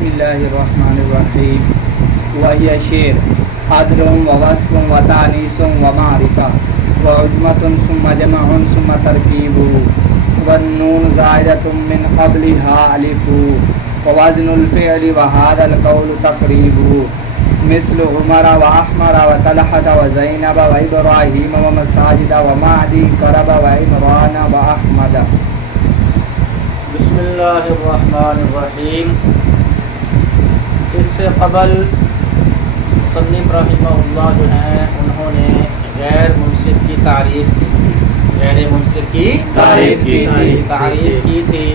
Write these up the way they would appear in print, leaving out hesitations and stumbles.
بسم اللہ الرحمن الرحیم. وہی شعر عدل و وصف و تانیث و معرفہ و عظمت ثم جمع ثم ترکیب والنون زائدۃ من قبلها الف ووزن الفعل وهذا القول تقریب مثل عمر و احمر و طلحة و زینب و ابراہیم و مساجد و معدی کرب و عمران و احمد. بسم اللہ الرحمن الرحیم. اس سے قبل مصنف رحمہ اللہ جو ہیں انہوں نے غیر منصف کی تعریف کی تھی. غیر منصف کی تعریف کی تھی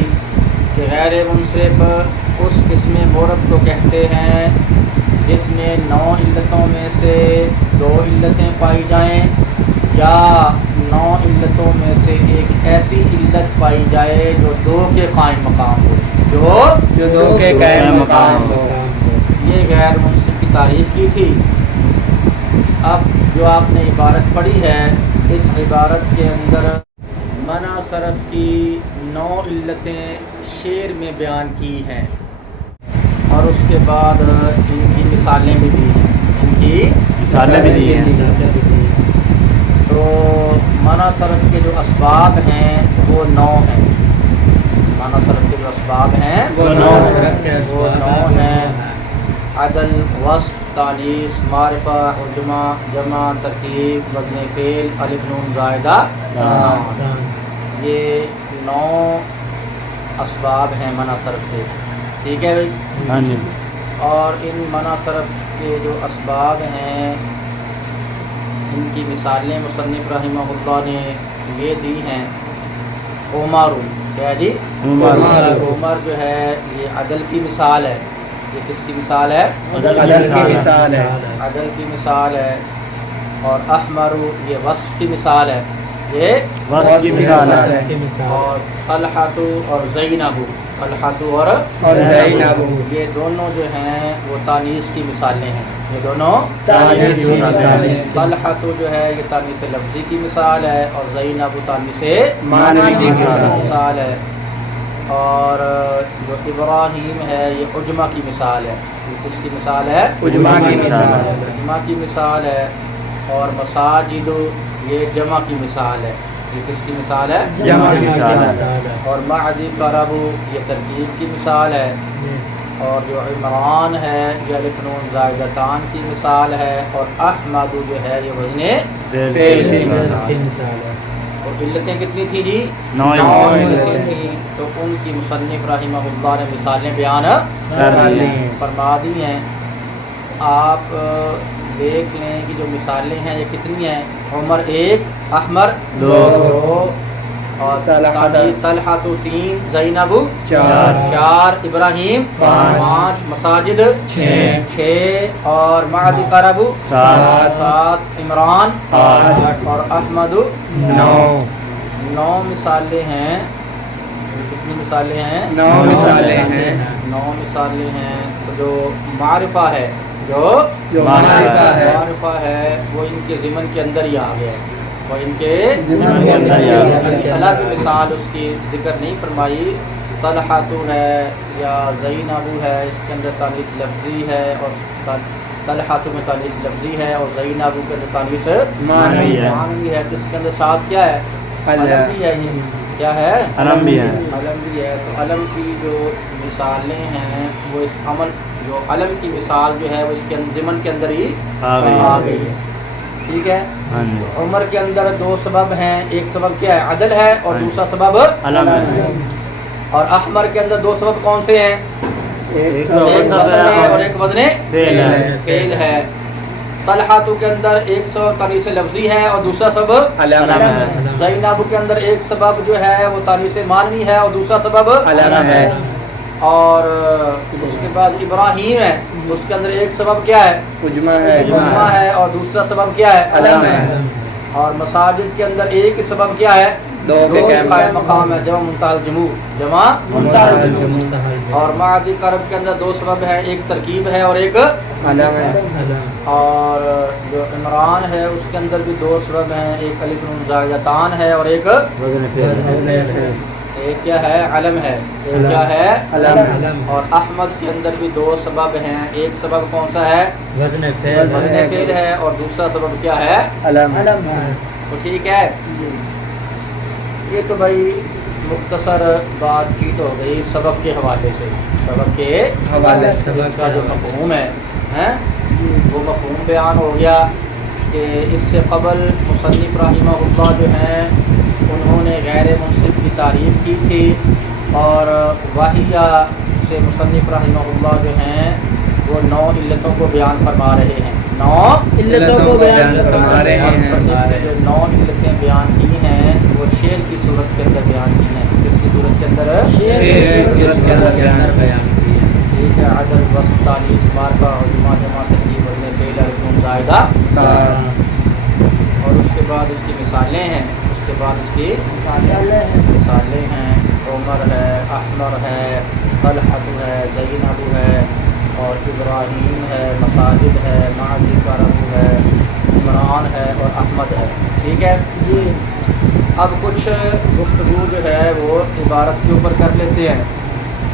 کہ غیر منصف اس قسم مورب کو کہتے ہیں جس میں 9 علتوں میں سے 2 علتیں پائی جائیں یا 9 علتوں میں سے ایک ایسی علت پائی جائے جو 2 کے قائم مقام ہو. جو 2 کے قائم مقام ہو. یہ غیر منصف کی تعریف کی تھی. اب جو آپ نے عبارت پڑھی ہے اس عبارت کے اندر منع صرف کی 9 علتیں شعر میں بیان کی ہیں اور اس کے بعد ان کی مثالیں بھی دی ہیں. تو منع صرف کے جو اسباب ہیں وہ 9 ہیں. منع صرف کے جو اسباب ہیں وہ 9 ہیں. عدل، وصف، تانیث، معرفہ، جمع، ترکیب، وزن فعل، الف نون زائدہ. یہ 9 اسباب ہیں منع صرف کے. ٹھیک ہے بھائی. اور ان منع صرف کے جو اسباب ہیں ان کی مثالیں مصنف رحمہ اللہ نے یہ دی ہیں. عمر، کیا جی؟ عمر جو ہے یہ عدل کی مثال ہے. یہ کس کی مثال ہے؟ عدل کی مثال ہے. اور احمر یہ وصف کی مثال ہے. یہ وصف کی مثال ہے. اور طلحۃ اور زینب، طلحۃ اور زینب یہ دونوں جو ہیں وہ تانیث کی مثالیں ہیں. یہ دونوں تانیث کی مثالیں ہیں. طلحۃ جو ہے یہ تانیث لفظی کی مثال ہے اور زینب تانیث معنوی کی مثال ہے. اور جو ابراہیم ہے یہ عجمہ کی مثال ہے. یہ کس کی مثال ہے؟ عجمہ کی مثال ہے. اور مساجد یہ جمع کی مثال ہے. یہ کس کی مثال ہے؟ جمع کی مثال ہے. اور معدی قرب یہ ترکیب کی مثال ہے. اور جو عمران ہے یہ الف نون زائدتان کی مثال ہے. اور احمد جو ہے یہ وزن فعل کی مثال ہے. اور علتیں کتنی تھی جی؟ 9 علتیں تھیں. تو ان کی مصنف رحمہ اللہ نے مثالیں بیان فرما دی ہیں. آپ دیکھ لیں کہ جو مثالیں ہیں یہ کتنی ہیں. عمر 1، احمر 2 اور طلحہ 3، زینب 4، ابراہیم 5، مساجد 6 اور معدی قرب 7، عمران 8 اور احمد 9 مثالیں ہیں. کتنی مثالیں ہیں؟ 9 مثالیں ہیں. تو جو معرفہ ہے معرفہ ہے وہ ان کے ضمن کے اندر ہی آ گیا ہے. وہ ان کے ضمن کے اندر ہی آ گیا. الگ مثال اس کی ذکر نہیں فرمائی. طلحہ ہے یا زینب ہے اس کے اندر تانیث لفظی ہے اور طلحہ میں تانیث لفظی ہے اور زینب کے اندر تانیث معنوی ہے. جس کے اندر ساتھ کیا ہے؟ علم بھی ہے. یہ کیا ہے؟ علم بھی ہے. تو علم کی جو مثالیں ہیں وہ اس عمل جو علم کی مثال جو ہے وہ اس کے ضمن کے اندر ہی آ گئی ہے. ٹھیک ہے. عمر کے اندر 2 سبب ہیں. ایک سبب کیا ہے؟ عدل ہے اور دوسرا سبب علم ہے. اور احمر کے اندر 2 سبب کون سے ہیں؟ ایک وزن ہے اور ایک وزن فعل ہے. طلحہ کے اندر ایک سبب تانیث لفظی ہے اور دوسرا سبب علم ہے. زینب کے اندر ایک سبب جو ہے وہ تانیث معنوی ہے اور دوسرا سبب علم ہے. اور اس کے بعد ابراہیم ہے اس کے اندر ایک سبب کیا ہے؟ عجمہ ہے اور دوسرا سبب کیا ہے؟ علم ہے. اور مساجد کے اندر ایک سبب کیا ہے؟ 2 کے قائم مقام ہے. جمع منتہی الجموع. اور معدی قرب کے اندر 2 سبب ہیں. ایک ترکیب ہے اور ایک علم ہے. اور جو عمران ہے اس کے اندر بھی 2 سبب ہیں. ایک الف نون زائدتان ہے اور ایک ایک کیا ہے علم ہے، ایک کیا ہے علم۔ اور احمد کے اندر بھی دو سبب ہیں، ایک سبب کون سا ہے؟ وزن فعل وزن فعل ہے، اور دوسرا سبب کیا ہے؟ علم۔ تو ٹھیک ہے، یہ تو بھائی مختصر بات چیت ہو گئی سبب کے حوالے سے، سبب کے حوالے سے اس کا جو مفہوم ہے وہ مفہوم بیان ہو گیا کہ اس سے قبل مصنف رحمہ اللہ جو ہیں انہوں نے غیر منصف کی تعریف کی تھی، اور واہیہ سے مصنف رحمہ اللہ جو ہیں وہ 9 علتوں کو بیان فرما رہے ہیں، 9 علتوں کو بیان فرما رہے ہیں۔ مصنف نے جو 9 علتیں بیان کی ہیں وہ شعر کی صورت کے اندر بیان کی ہیں، کس کی صورت کے اندر؟ شعر کی صورت کے اندر بیان کی ہیں۔ ٹھیک ہے، عدد وصف تعلیف مارکہ عظمہ جمع ترکیب وزن فعل الفون زائدہ، اور اس کے بعد اس کی مثالیں ہیں، اس کے بعد اس کی مثالیں ہیں، عمر ہے، احمر ہے، طلحۃ ہے، زینب ہے، اور ابراہیم ہے، مساجد ہے، معاذ کرم ہے، عمران ہے، اور احمد ہے۔ ٹھیک ہے جی، اب کچھ گفتگو جو ہے وہ عبارت کے اوپر کر لیتے ہیں،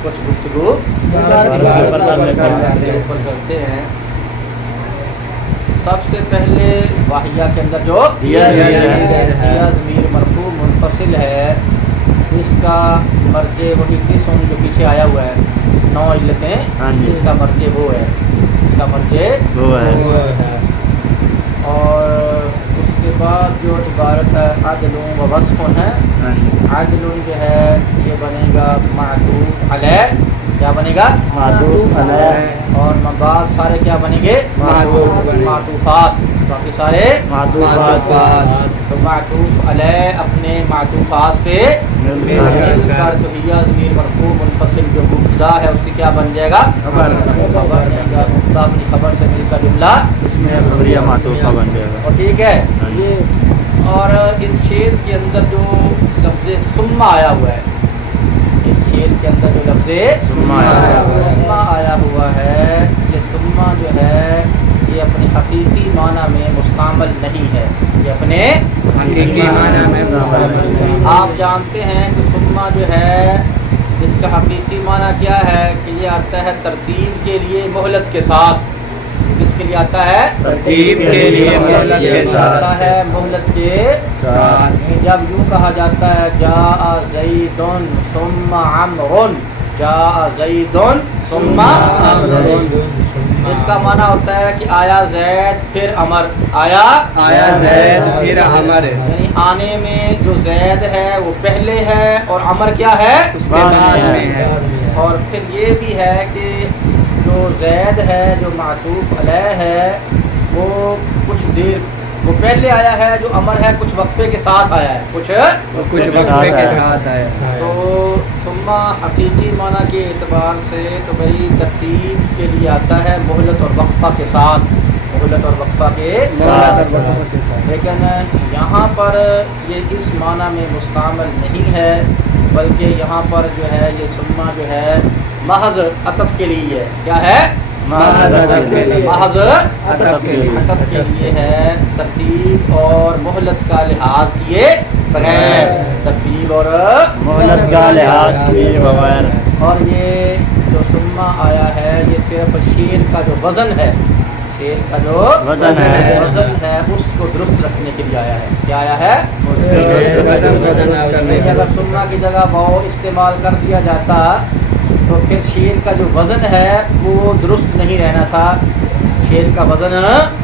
کچھ گفتگو عبارت کے اوپر کرتے ہیں۔ سب سے پہلے واہیہ کے اندر جو ضمیر مرفوع منفصل ہے، اس کا مرجع وہی قسم جو پیچھے آیا ہوا ہے، 9 علتیں، اس کا مرجع وہ ہے، اس کا مرجع وہ ہے۔ اور اس کے بعد جو عبارت ہے عدل و وصف ہے، عدل جو ہے یہ بنے گا معطوف علیہ، کیا بنے گا؟ معطوف علیہ، اور بعد سارے کیا بنیں گے؟ معطوفات، باقی سارے معطوفات۔ تو معطوف علیہ اپنے معطوفات سے مل کر تو ہی ضمیر مرفوع منفصل جو مبتدا ہے اس کی کیا بن جائے گا؟ خبر بنے گا، مبتدا اپنی خبر سے مل کر جملہ اس میں خبریہ معطوفہ بن جائے گا۔ اور ٹھیک ہے، اور اس شعر کے اندر جو لفظ ثم آیا ہوا ہے، اس شعر کے اندر جو لفظ ثم آیا ہوا ہے، یہ ثم جو ہے یہ اپنے حقیقی معنی میں مستعمل نہیں ہے، یہ اپنے حقیقی معنی میں مستعمل نہیں۔ آپ جانتے ہیں کہ ثم جو ہے اس کا حقیقی معنی کیا ہے کہ یہ آتا ہے ترتیب کے لیے مہلت کے ساتھ، کس کے لیے آتا ہے؟ ترتیب کے لیے مہلت کے ساتھ آتا ہے، مہلت کے ساتھ۔ جب یوں کہا جاتا ہے جاء زید ثم عمرو، جاء زید ثم عمرو، اس کا معنی ہوتا ہے کہ آیا زید پھر عمر، آیا زید پھر عمر، یعنی آنے میں جو زید ہے وہ پہلے ہے اور عمر کیا ہے؟ اس کے بعد میں ہے۔ اور پھر یہ بھی ہے کہ جو زید ہے جو معطوف علیہ ہے وہ کچھ دیر وہ پہلے آیا ہے، جو امر ہے کچھ وقفے کے ساتھ آیا ہے، کچھ وقفے کے ساتھ آیا۔ تو ثم حقیقی معنی کے اعتبار سے تو بھائی ترتیب کے لیے آتا ہے مہلت اور وقفہ کے ساتھ، مہلت اور وقفہ کے ساتھ، لیکن یہاں پر یہ اس معنی میں مستعمل نہیں ہے، بلکہ یہاں پر جو ہے یہ ثم جو ہے محض عطف کے لیے ہے، کیا ہے؟ محض عطف کے لیے ہے، ترتیب اور مہلت کا لحاظ کیے بغیر، ترتیب اور مہلت کا لحاظ کیے بغیر۔ اور یہ جو ثم آیا ہے یہ صرف شعر کا جو وزن ہے، شعر کا جو وزن ہے اس کو درست رکھنے کے لیے آیا ہے، کیا آیا ہے؟ اگر ثم کی جگہ واو استعمال کر دیا جاتا تو پھر شعر کا جو وزن ہے وہ درست نہیں رہنا تھا، شعر کا وزن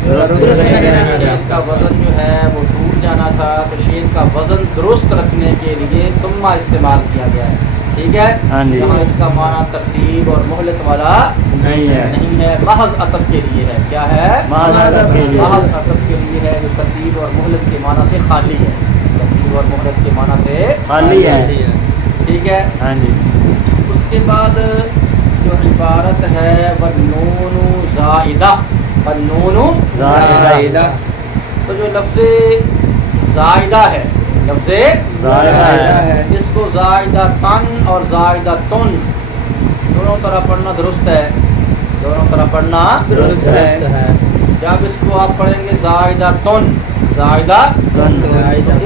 شعر کا وزن جو ہے وہ ٹوٹ جانا تھا، تو شعر کا وزن درست رکھنے کے لیے ثم استعمال کیا گیا ہے، ٹھیک ہے؟ یہاں اس کا معنی ترتیب اور مہلت والا نہیں ہے، محض عطف کے لیے ہے، کیا ہے؟ محض عطف کے لیے ہے، جو ترتیب اور مہلت کے معنی سے خالی ہے، ترتیب اور مہلت کے معنی سے خالی ہے، ٹھیک ہے؟ اس کے بعد جو عبارت ہے والنون زائدہ، والنون زائدہ، تو جو لفظ زائدہ ہے، لفظ زائدہ ہے، اس کو زائدہ تن اور زائدہ تن دونوں طرح پڑھنا درست ہے، دونوں طرح پڑھنا درست ہے۔ جب اس کو آپ پڑھیں گے زائدہ تن، زائدہ تو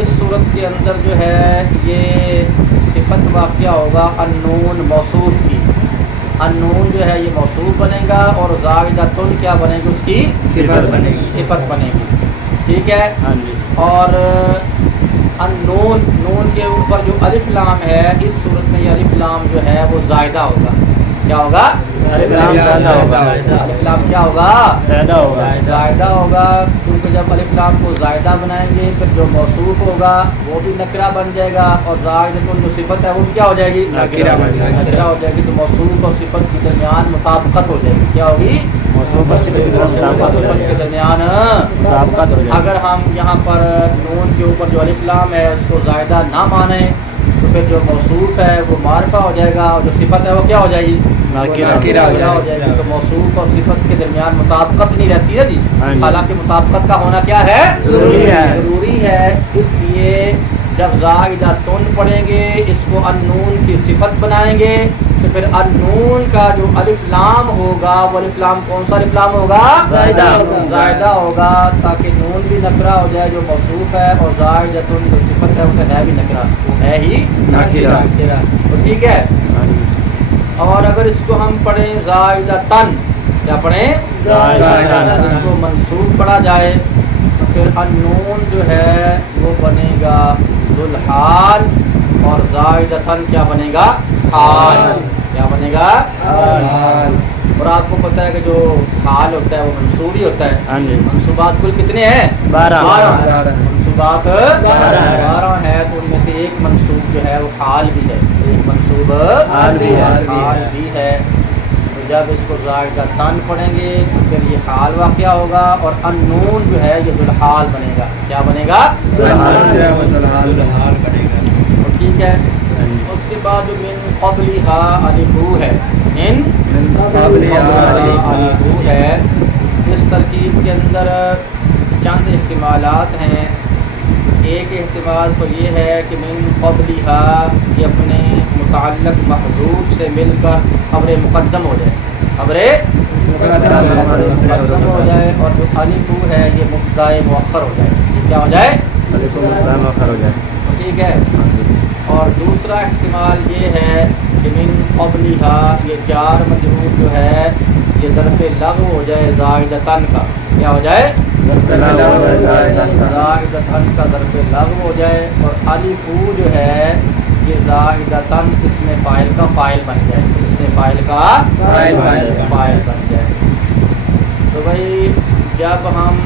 اس صورت کے اندر جو ہے یہ صفت واقع ہوگا النون موصوف کی. النون جو ہے یہ موصوف بنے گا اور زائدۃ کیا بنے گی, اس کی صفت بنے گی. صفت بنے گی. ٹھیک ہے. ہاں جی. اور النون, نون کے اوپر جو الف لام ہے, اس صورت میں یہ الف لام جو ہے وہ زائدہ ہوگا. کیا ہوگا؟ الف لام زیادہ ہوگا. الف لام کیا ہوگا؟ زیادہ ہوگا. زائدہ ہوگا. کیونکہ جب الف لام کو زائدہ بنائیں گے پھر جو موصوف ہوگا وہ بھی نکرہ بن جائے گا, اور زائدۃ جو صفت ہے وہ بھی کیا ہو جائے گی؟ نکرہ بن جائے گی. نکرہ ہو جائے گی. تو موصوف اور صفت کے درمیان مطابقت ہو جائے گی. کیا ہوگی؟ موصوف اور صفت کے درمیان مطابقت ہو جائے. اگر ہم یہاں پر نون کے اوپر جو الف لام ہے اس کو زائدہ نہ مانیں تو پھر جو موصوف ہے وہ معرفہ ہو جائے گا, اور جو صفت ہے وہ کیا ہو جائے گی؟ نکرہ ہو جائے گی. تو موصوف اور صفت کے درمیان مطابقت نہیں رہتی ہے جی. حالانکہ مطابقت کا ہونا کیا ہے؟ ضروری ہے. ضروری ہے. اس لیے جب زائدۃ پڑھیں گے اس کو النون کی صفت بنائیں گے تو پھر النون کا جو الف لام ہوگا وہ الف لام کون سا الف لام ہوگا؟ زائدہ. زائدہ ہوگا, تاکہ نون بھی نکرہ ہو جائے جو موصوف ہے, اور زائدۃ جو صفت ہے وہ ہے بھی نکرہ, وہ ہے ہی نکرہ. تو ٹھیک ہے. اور اگر اس کو ہم پڑھیں زائدۃ, کیا پڑھیں؟ زائدۃ. اس کو منصوب پڑھا جائے تو پھر النون جو ہے وہ بنے گا ذوالحال, اور زائدۃ کیا بنے گا؟ حال. کیا بنے گا؟ حال. اور آپ کو پتہ ہے کہ جو حال ہوتا ہے وہ منصوب ہی ہوتا ہے. ہاں جی. منصوبات کل کتنے ہیں؟ 12. منصوبات 12 ہے. تو ان میں سے ایک منصوب جو ہے وہ حال بھی ہے. ایک منصوب حال بھی ہے. حال بھی ہے. تو جب اس کو زائدۃ پڑھیں گے تو پھر یہ حال واقعہ ہوگا, اور النون جو ہے یہ ذوالحال بنے گا. کیا بنے گا؟ ذوالحال بنے گا. تو ٹھیک ہے. اس کے بعد جو من قبلھا الف ہے, من قبلھا الف ہے, اس ترکیب کے اندر چند احتمالات ہیں. ایک احتمال تو یہ ہے کہ من قبلھا یہ اپنے متعلق محذوف سے مل کر خبر مقدم ہو جائے. خبر مقدم ہو جائے, اور جو الف ہے یہ مبتدا مؤخر ہو جائے. یہ کیا ہو جائے؟ مؤخر ہو جائے. ٹھیک ہے. اور دوسرا احتمال یہ ہے کہ من قبلھا یہ جار مجرور جو ہے یہ ظرف لغو ہو جائے زائدۃ کا. کیا ہو جائے؟ زائدۃ کا ظرف لغو ہو جائے, اور الف جو ہے یہ زائدۃ اس میں فاعل کا فاعل بن جائے. اس میں فاعل کا فاعل بن جائے. تو بھائی جب ہم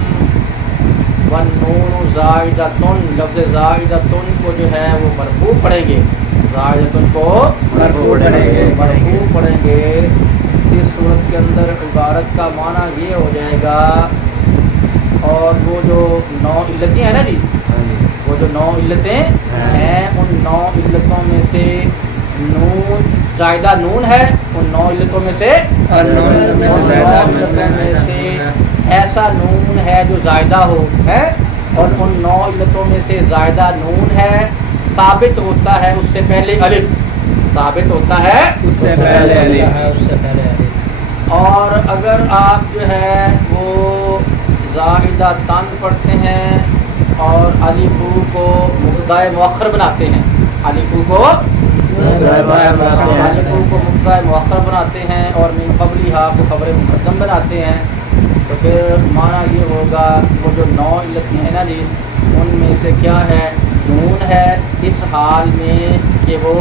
والنون زائدۃ, لفظ زائدۃ کو جو ہے وہ مرفوع پڑھیں گے, زائدۃ کو مرفوع پڑھیں گے, اس صورت کے اندر عبارت کا معنی یہ ہو جائے گا, اور وہ جو 9 علتیں ہیں نا جی, وہ جو 9 علتیں ہیں ان 9 علتوں میں سے نون زائدہ نون ہے. ان 9 علتوں میں سے ایسا نون ہے جو زائدہ ہو ہے, اور ان 9 علتوں میں سے زائدہ نون ہے ثابت ہوتا ہے اس سے پہلے الف, ثابت ہوتا ہے اس سے پہلے الف. اور اگر آپ جو ہے وہ زائدۃ پڑھتے ہیں اور الف کو مبتدا مؤخر بناتے ہیں, الف کو مبتدا مؤخر بناتے ہیں, اور من قبلھا کو خبر مقدم بناتے ہیں, تو پھر معنی یہ ہوگا وہ جو 9 علتیں ہیں نا جی ان میں سے کیا ہے؟ نون ہے اس حال میں کہ وہ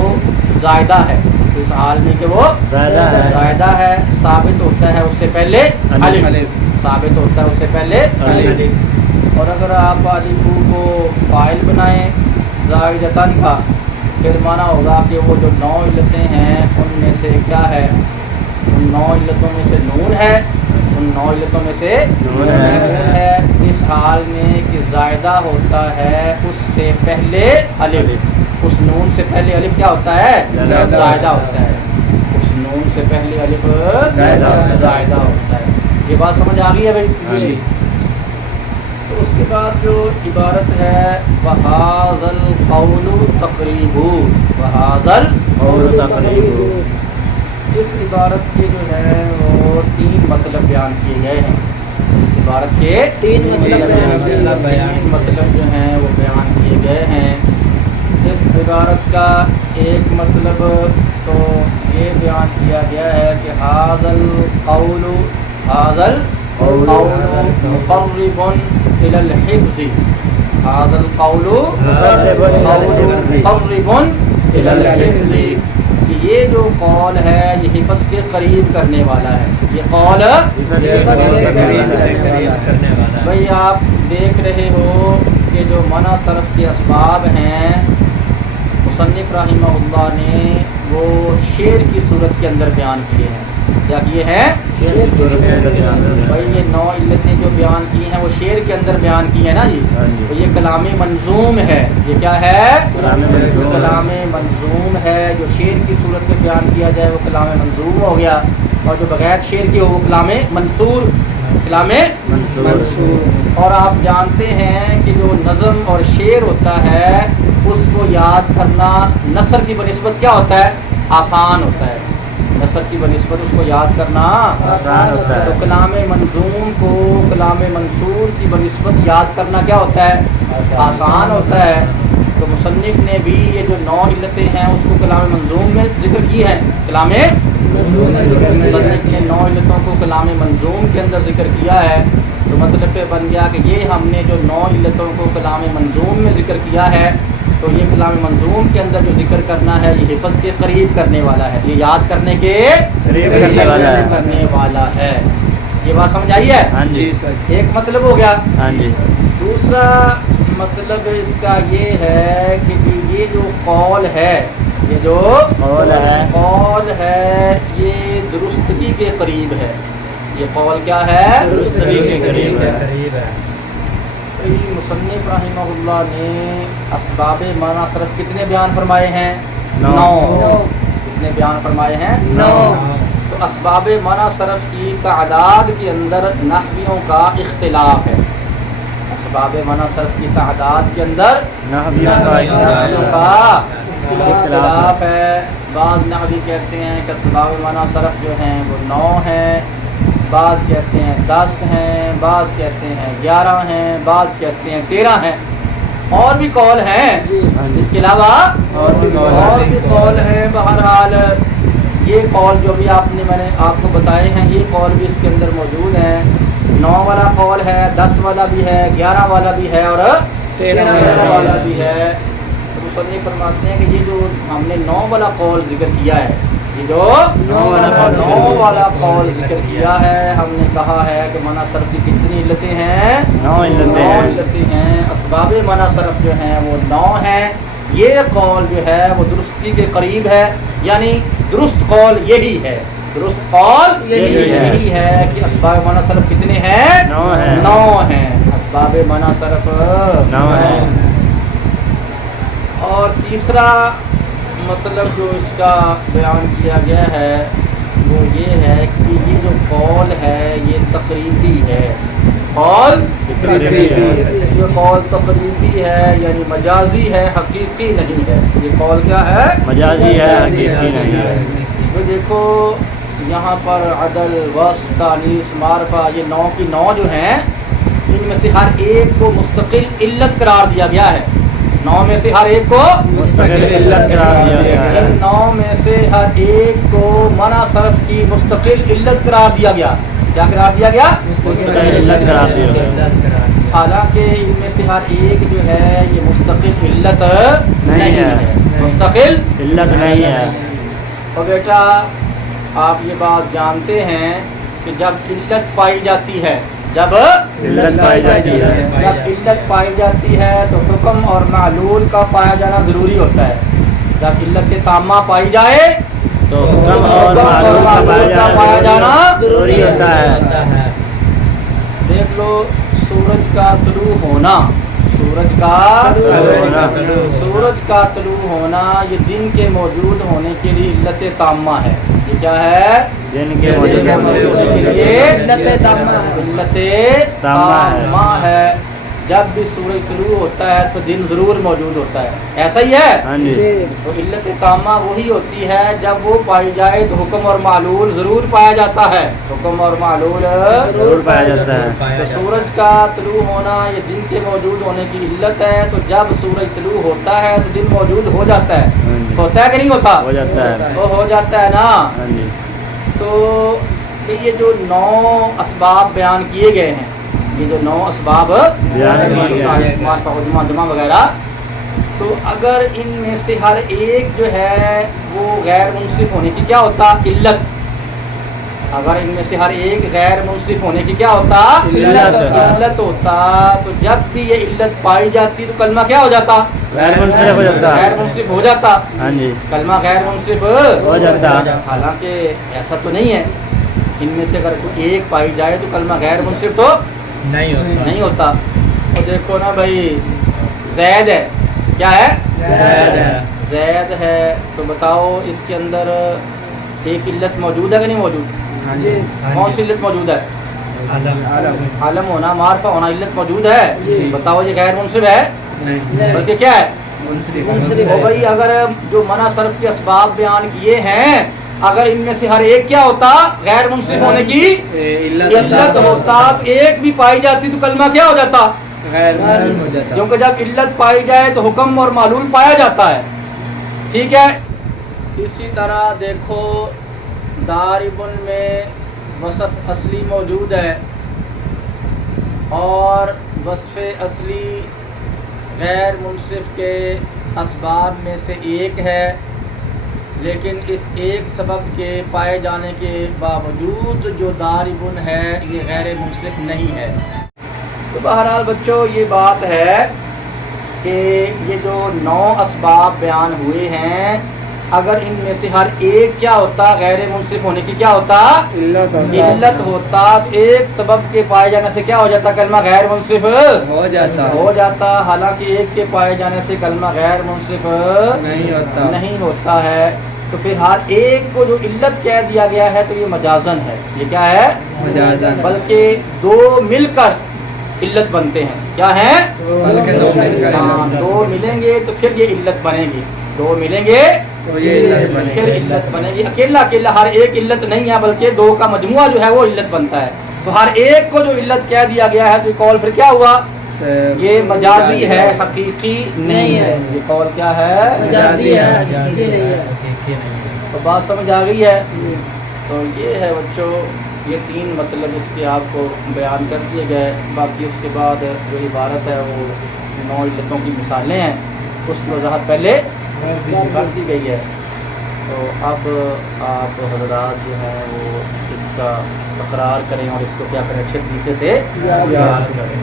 زائدہ ہے. اس حال میں کہ وہ زائدہ ہے, ثابت ہوتا ہے اس سے پہلے الف, ثابت ہوتا ہے اس سے پہلے الف. اور اگر آپ الف کو فاعل بنائیں زائدۃ کا, پھر معنی ہوگا کہ وہ جو 9 علتیں ہیں ان میں سے کیا ہے؟ ان 9 علتوں میں سے نون ہے, ان 9 علتوں میں سے نون ہے اس حال میں کہ زائدہ ہوتا ہے اس سے پہلے الف. اس نون سے پہلے الف کیا ہوتا ہے؟ زائدہ ہوتا ہے. اس نون سے پہلے الف زائدہ ہوتا ہے. یہ بات سمجھ آ گئی ہے بھائی؟ تو اس کے بعد جو عبارت ہے وَهَذَا الْقَوْلُ تَقْرِيبُ, وَهَذَا الْقَوْلُ تَقْرِيبُ, اس عبارت کے جو ہے وہ 3 مطلب بیان کیے گئے ہیں. اس عبارت کے 3 مطلب جو ہیں وہ بیان کیے گئے ہیں. اس عبارت کا ایک مطلب تو یہ بیان کیا گیا ہے کہ حاضل قول مقرب الى الحفظ، حاضل قول مقرب الى الحفظ، کہ یہ جو قول ہے یہ حفظ کے قریب کرنے والا ہے، یہ قول بھائی آپ دیکھ رہے ہو کہ جو منع صرف کے اسباب ہیں مصنف رحمہ اللہ نے وہ شعر کی صورت کے اندر بیان کیے ہیں. کیا کیے ہیں؟ بھائی یہ 9 علتیں جو بیان کی ہیں وہ شعر کے اندر بیان کی ہیں نا جی. تو یہ کلام منظوم ہے. یہ کیا ہے؟ کلام منظوم ہے. جو شعر کی صورت میں بیان کیا جائے وہ کلام منظوم ہو گیا، اور جو بغیر شعر کی ہو وہ کلام منثور. کلام منصور. اور آپ جانتے ہیں کہ جو نظم اور شعر ہوتا ہے اس کو یاد کرنا نثر کی بنسبت کیا ہوتا ہے؟ آسان ہوتا ہے. نثر کی بنسبت اس کو یاد کرنا آسان ہوتا ہے. تو کلام منظوم کو کلام منصور کی بنسبت یاد کرنا کیا ہوتا ہے؟ آسان ہوتا ہے. تو مصنف نے بھی یہ جو 9 علتیں ہیں اس کو کلام منظوم میں ذکر کی ہے. کلام مصنف نے 9 علتوں کو کلام منظوم کے اندر ذکر کیا ہے. تو مطلب پہ بن گیا کہ یہ ہم نے جو 9 علتوں کو کلام منظوم میں ذکر کیا ہے تو یہ کلام منظوم کے اندر جو ذکر کرنا ہے یہ حفظ کے قریب کرنے والا ہے، یہ یاد کرنے کے قریب کرنے والا ہے. یہ بات سمجھ آئی ہے؟ ہاں جی. ایک مطلب ہو گیا. ہاں جی. دوسرا مطلب اس کا یہ ہے کہ یہ جو قول ہے یہ جو قول ہے یہ درستگی کے قریب ہے. یہ قول کیا ہے؟ درستگی کے قریب ہے. مصنف رحمہ اللہ نے اسباب معنی صرف کتنے بیان فرمائے ہیں؟ 9. کتنے بیان فرمائے ہیں؟ 9. تو اسباب معنی صرف کی تعداد کے اندر نحویوں کا اختلاف ہے. اسباب معنی صرف کی تعداد کے اندر نحویوں کا اختلاف ہے. بعض نحوی کہتے ہیں کہ اسباب معنی صرف جو ہیں وہ 9 ہیں، بعض کہتے ہیں 10 ہیں، بعض کہتے ہیں 11 ہیں، بعض کہتے ہیں 13 ہیں. اور بھی قول ہیں اس کے علاوہ اور بھی قول ہیں. بہرحال یہ قول جو بھی میں نے آپ کو بتائے ہیں یہ قول بھی اس کے اندر موجود ہیں. 9 والا قول ہے، 10 والا بھی ہے، 11 والا بھی ہے اور 13 والا بھی ہے. تو مصنف فرماتے ہیں کہ یہ جو ہم نے 9 والا قول ذکر کیا ہے، یہ جو 9 والا قول ذکر کیا ہے، ہم نے کہا ہے کہ منع صرف کی کتنی علتیں ہیں؟ 9 علتیں ہیں. اسباب منع صرف جو ہیں وہ 9 ہیں. یہ قول جو ہے وہ درستی کے قریب ہے، یعنی درست قول یہی ہے. درست قول یہی ہے کہ اسباب منع صرف کتنے ہیں؟ 9 ہیں. اسباب منع صرف 9 ہیں. اور تیسرا مطلب جو اس کا بیان کیا گیا ہے وہ یہ ہے کہ یہ جو قول ہے یہ تقریبی ہے. قول یہ قول تقریبی ہے یعنی مجازی ہے، حقیقی نہیں ہے. یہ قول کیا ہے؟ مجازی ہے، حقیقی نہیں ہے. تو دیکھو یہاں پر عدل، وصف، تانیث، معرفہ یہ 9 کی 9 جو ہیں ان میں سے ہر ایک کو مستقل علت قرار دیا گیا ہے. 9 میں سے ہر ایک کو مستقل علت قرار دیا گیا ہے. 9 میں سے ہر ایک کو منع صرف کی مستقل علت قرار دیا گیا. کیا قرار دیا گیا؟ مستقل علت قرار دیا گیا. حالانکہ ان میں سے ہر ایک جو ہے یہ مستقل علت نہیں ہے. مستقل علت نہیں ہے. اور بیٹا آپ یہ بات جانتے ہیں کہ جب علت پائی جاتی ہے جب علت پائی جاتی ہے تو حکم اور معلول کا پایا جانا ضروری ہوتا ہے. جب علت تامہ پائی جائے تو حکم اور معلول کا پایا جانا ضروری ہوتا ہے. دیکھ لو سورج کا طلوع ہونا، سورج کا طلوع ہونا یہ دن کے موجود ہونے کے لیے علت تامہ ہے. یہ کیا ہے؟ دن کے موجود ہونے کے لیے علت تامہ ہے. جب بھی سورج طلوع ہوتا ہے تو دن ضرور موجود ہوتا ہے، ایسا ہی ہے؟ ہاں جی تو علت تامہ وہی ہوتی ہے جب وہ پائی جائے تو حکم اور معلول ضرور پایا جاتا ہے، حکم اور معلول ضرور پایا جاتا ہے۔ تو سورج کا طلوع ہونا یہ دن کے موجود ہونے کی علت ہے، تو جب سورج طلوع ہوتا ہے تو دن موجود ہو جاتا ہے، ہاں جی، ہوتا ہے کہ نہیں ہوتا؟ ہو جاتا ہے۔ وہ ہو جاتا ہے نا۔ ہاں جی تو یہ جو 9 اسباب بیان کیے گئے ہیں، یہ جو 9 اسباب بیان کیے گئے ہیں، جمع وغیرہ، تو اگر ان میں سے ہر ایک جو ہے وہ غیر منصف ہونے کی کیا ہوتا؟ علت۔ اگر ان میں سے ہر ایک غیر منصف ہونے کی کیا ہوتا؟ علت ہوتا۔ تو جب بھی یہ علت پائی جاتی تو کلمہ کیا ہو جاتا؟ غیر منصرف ہو جاتا۔ غیر منصف ہو جاتا، ہاں جی کلمہ غیر منصف ہو جاتا۔ حالانکہ ایسا تو نہیں ہے، ان میں سے اگر کوئی ایک پائی جائے تو کلمہ غیر منصف تو نہیں ہوتا۔ اور دیکھو نا بھائی، زید ہے، کیا ہے؟ زید ہے، تو بتاؤ اس کے اندر ایک علت موجود ہے کہ نہیں موجود؟ کون سی علت موجود ہے؟ عالم ہونا، معرفہ ہونا، علت موجود ہے۔ بتاؤ یہ غیر منصف ہے؟ بلکہ کیا ہے؟ تو بھائی اگر جو منع صرف کے اسباب بیان کیے ہیں، اگر ان میں سے ہر ایک کیا ہوتا؟ غیر منصف ہونے کی علت ہوتا، ایک بھی پائی جاتی تو کلمہ کیا ہو جاتا؟ کیونکہ جب علت پائی جائے تو حکم اور معلول پایا جاتا ہے، ٹھیک ہے؟ اسی طرح دیکھو داربن میں وصف اصلی موجود ہے اور وصف اصلی غیر منصف کے اسباب میں سے ایک ہے، لیکن اس ایک سبب کے پائے جانے کے باوجود جو داربن ہے یہ غیر منصف نہیں ہے۔ تو بہرحال بچوں یہ بات ہے کہ یہ جو 9 اسباب بیان ہوئے ہیں، اگر ان میں سے ہر ایک کیا ہوتا؟ غیر منصف ہونے کی کیا ہوتا؟ علت ہوتا۔ ایک سبب کے پائے جانے سے کیا ہو جاتا؟ کلمہ غیر منصف ہو جاتا، حالانکہ ایک کے پائے جانے سے کلمہ غیر منصف نہیں ہوتا ہے۔ تو پھر ہر ایک کو جو علت کہہ دیا گیا ہے تو یہ مجازن ہے، یہ کیا ہے؟ مجازن، بلکہ 2 مل کر علت بنتے ہیں، کیا ہے؟ بلکہ 2 مل کر، ہاں 2 ملیں گے تو پھر یہ علت بنے گی، 2 ملیں گے تو یہ پھر علت بنے گی۔ اکیلا ہر ایک علت نہیں ہے، بلکہ 2 کا مجموعہ جو ہے وہ علت بنتا ہے۔ تو ہر ایک کو جو علت کہہ دیا گیا ہے تو یہ قول پھر کیا ہوا؟ یہ مجازی ہے، حقیقی نہیں ہے۔ یہ قول کیا ہے؟ مجازی ہے، حقیقی نہیں ہے۔ تو بات سمجھ آ گئی ہے؟ تو یہ ہے بچوں، یہ 3 مطلب اس کے آپ کو بیان کر دیے گئے۔ باقی اس کے بعد جو عبارت ہے وہ 9 علتوں کی مثالیں ہیں، اس کی وضاحت پہلے کر دی گئی ہے۔ تو اب آپ حضرات جو ہیں وہ اس کا تکرار کریں اور اس کو کیا کریں؟ اچھے طریقے سے یاد کریں۔